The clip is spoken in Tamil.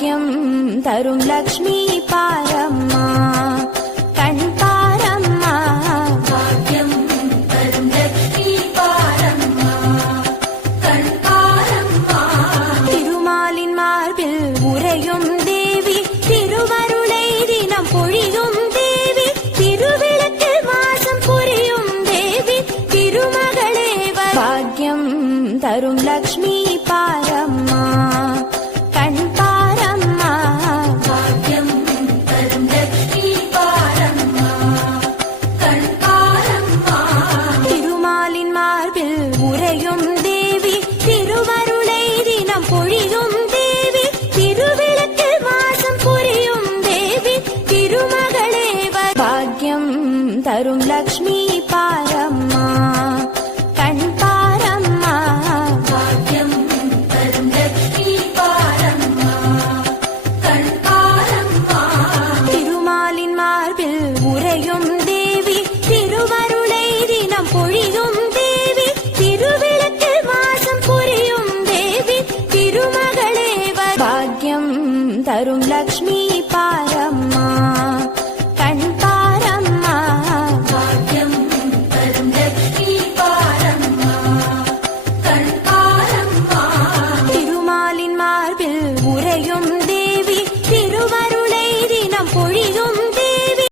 பாக்யம் தரும் லக்ஷ்மி பாரம்மா கண் பாரம்மா பாக்யம் தரும் லக்ஷ்மி பாரம்மா கண் பாரம்மா திருமாலின் மார்பில் உறையும் தேவி திருவருளை தினம் பொழியும் தேவி திருவிளக்கு மாசம் புரியும் தேவி திருமகளே பாக்யம் தரும் லக்ஷ்மி பாரம்மா கண் பாரம்மா பாக்யம் தரும் லக்ஷ்மி பாரம்மா கண் பாரம்மா திருமாலின் மார்பில் உறையும் தேவி திருவருளை தினம் பொழியும் தேவி திருவிளக்கு மாசம் புரியும் தேவி திருமகளே பாக்யம் தரும் லக்ஷ்மி பாரம்மா கண் பாரம்மா பாக்யம் தரும் லக்ஷ்மி பாரம்மா கண் பாரம்மா திருமாலின் மார்பில் உறையும் தேவி திருவருளை தினம் பொழியும் தேவி திருவிளக்கு மாசம் புரியும் தேவி திருமகளே பாக்யம் தரும் லக்ஷ்மி பாரம்மா